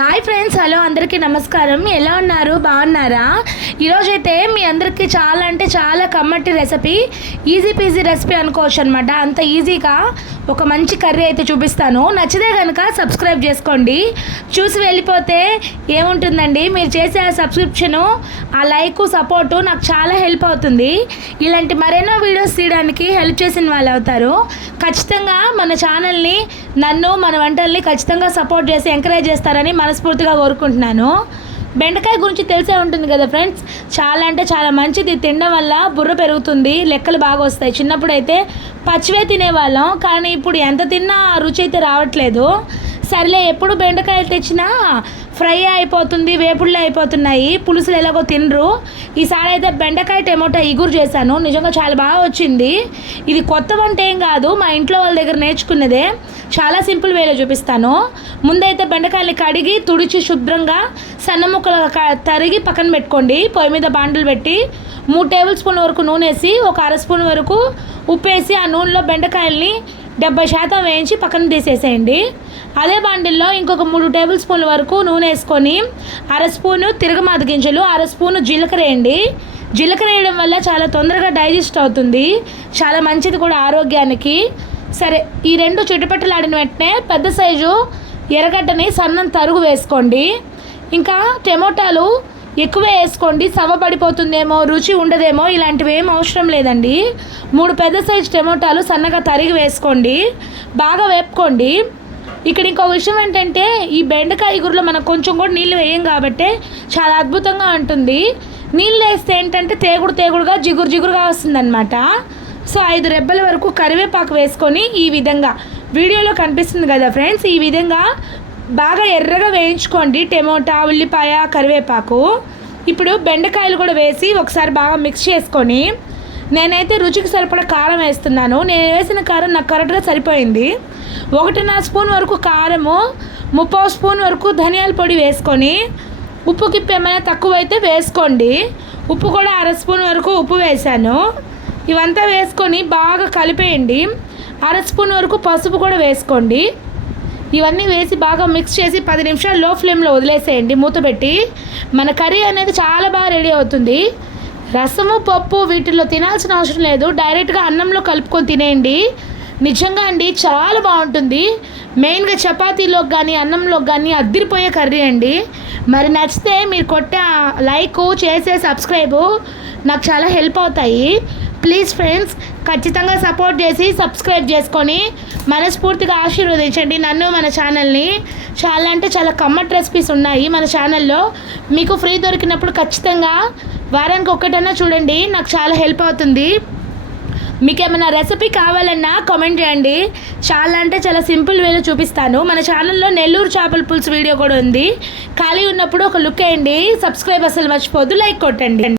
Hi friends hello అందరికీ నమస్కారం. ఎలా ఉన్నారు? బాగున్నారా? ఈరోజైతే మీ అందరికీ చాలా అంటే చాలా కమ్మటి రెసిపీ ఈజీ పీజీ రెసిపీ అనుకోవచ్చు అనమాట అంత ఈజీగా ఒక మంచి కర్రీ అయితే చూపిస్తాను. నచ్చితే కనుక సబ్స్క్రైబ్ చేసుకోండి. చూసి వెళ్ళిపోతే ఏముంటుందండి? మీరు చేసే ఆ సబ్స్క్రిప్షను ఆ లైక్ సపోర్టు నాకు చాలా హెల్ప్ అవుతుంది. ఇలాంటి మరెన్నో వీడియోస్ తీయడానికి హెల్ప్ చేసిన వాళ్ళు అవుతారు. ఖచ్చితంగా మన ఛానల్ని నన్ను మన వంటల్ని ఖచ్చితంగా సపోర్ట్ చేసి ఎంకరేజ్ చేస్తారని మనస్ఫూర్తిగా కోరుకుంటున్నాను. బెండకాయ గురించి తెలిసే ఉంటుంది కదా ఫ్రెండ్స్. చాలా అంటే చాలా మంచిది. తినడం వల్ల బుర్ర పెరుగుతుంది లెక్కలు బాగా వస్తాయి. చిన్నప్పుడు అయితే పచ్చివే తినేవాళ్ళం కానీ ఇప్పుడు ఎంత తిన్నా రుచి అయితే రావట్లేదు. సర్లే ఎప్పుడు బెండకాయలు తెచ్చినా ఫ్రై అయిపోతుంది వేపుళ్ళే అయిపోతున్నాయి. పులుసులు ఎలాగో తినరు. ఈసారి అయితే బెండకాయ టమోటా ఇగురు చేశాను. నిజంగా చాలా బాగా వచ్చింది. ఇది కొత్త వంట ఏం కాదు. మా ఇంట్లో వాళ్ళ దగ్గర నేర్చుకున్నదే. చాలా సింపుల్ వేలో చూపిస్తాను. ముందైతే బెండకాయలు కడిగి తుడిచి శుభ్రంగా సన్న ముక్కలు క- తరిగి పక్కన పెట్టుకోండి. పొయ్యి మీద బాండలు పెట్టి మూడు టేబుల్ స్పూన్ వరకు నూనె వేసి ఒక అర స్పూన్ వరకు ఉప్పు వేసి ఆ నూనెలో బెండకాయల్ని డెబ్బై శాతం వేయించి పక్కన తీసేసేయండి. అదే బాండిల్లో ఇంకొక మూడు టేబుల్ స్పూన్ల వరకు నూనె వేసుకొని అర స్పూను తిరగమాత గింజలు అర స్పూను జీలకర్ర వేయండి. జీలకర్ర వేయడం వల్ల చాలా తొందరగా డైజెస్ట్ అవుతుంది. చాలా మంచిది కూడా ఆరోగ్యానికి. సరే ఈ రెండు చుట్టుపట్టలాడిన వెంటనే పెద్ద సైజు ఎర్రగడ్డని సన్నం తరుగు వేసుకోండి. ఇంకా టమోటాలు ఎక్కువ వేసుకోండి. సవ పడిపోతుందేమో రుచి ఉండదేమో ఇలాంటివి ఏం అవసరం లేదండి. మూడు పెద్ద సైజు టమోటాలు సన్నగా తరిగి వేసుకోండి. బాగా వేపుకోండి. ఇక్కడ ఇంకో విషయం ఏంటంటే ఈ బెండకాయ ఇగురులో మనం కొంచెం కూడా నీళ్ళు వేయం కాబట్టి చాలా అద్భుతంగా ఉంటుంది. నీళ్ళు వేస్తే ఏంటంటే తేగుడు తేగుడుగా జిగురు జిగురుగా వస్తుందన్నమాట. సో ఐదు రెబ్బల వరకు కరివేపాకు వేసుకొని ఈ విధంగా వీడియోలో కనిపిస్తుంది కదా ఫ్రెండ్స్ ఈ విధంగా బాగా ఎర్రగా వేయించుకోండి. టమోటా ఉల్లిపాయ కరివేపాకు. ఇప్పుడు బెండకాయలు కూడా వేసి ఒకసారి బాగా మిక్స్ చేసుకొని నేనైతే రుచికి సరిపడా కారం వేస్తున్నాను. నేను వేసిన కారం నాకు కరెక్ట్గా సరిపోయింది. ఒకటిన్నర స్పూన్ వరకు కారము ముప్పై స్పూన్ వరకు ధనియాల పొడి వేసుకొని ఉప్పు కిప్పు ఏమైనా తక్కువైతే వేసుకోండి. ఉప్పు కూడా అర స్పూన్ వరకు ఉప్పు వేసాను ఇవంతా వేసుకొని బాగా కలిపేయండి. అర స్పూన్ వరకు పసుపు కూడా వేసుకోండి. ఇవన్నీ వేసి బాగా మిక్స్ చేసి పది నిమిషాలు లో ఫ్లేమ్లో వదిలేసేయండి మూత పెట్టి. మన కర్రీ అనేది చాలా బాగా రెడీ అవుతుంది. రసము పప్పు వీటిల్లో తినాల్సిన అవసరం లేదు. డైరెక్ట్గా అన్నంలో కలుపుకొని తినేయండి. నిజంగా అండి చాలా బాగుంటుంది. మెయిన్గా చపాతీలోకి కానీ అన్నంలోకి కానీ అద్దిరిపోయే కర్రీ అండి. మరి నచ్చితే మీరు కొట్టే లైక్ చేసే సబ్స్క్రైబు నాకు చాలా హెల్ప్ అవుతాయి. ప్లీజ్ ఫ్రెండ్స్ ఖచ్చితంగా సపోర్ట్ చేసి సబ్స్క్రైబ్ చేసుకొని మనస్ఫూర్తిగా ఆశీర్వదించండి నన్ను మన ఛానల్ని చాలా అంటే చాలా కమ్మట్ రెసిపీస్ ఉన్నాయి మన ఛానల్లో మీకు ఫ్రీ దొరికినప్పుడు ఖచ్చితంగా వారానికి ఒక్కటైనా చూడండి నాకు చాలా హెల్ప్ అవుతుంది. మీకు ఏమైనా రెసిపీ కావాలన్నా కామెంట్ చేయండి. చాలా అంటే చాలా సింపుల్ వేలో చూపిస్తాను. మన ఛానల్లో నెల్లూరు చేపల పులుసు వీడియో కూడా ఉంది. ఖాళీ ఉన్నప్పుడు ఒక లుక్ వేయండి. సబ్స్క్రైబ్ అసలు మర్చిపోద్దు లైక్ కొట్టండి.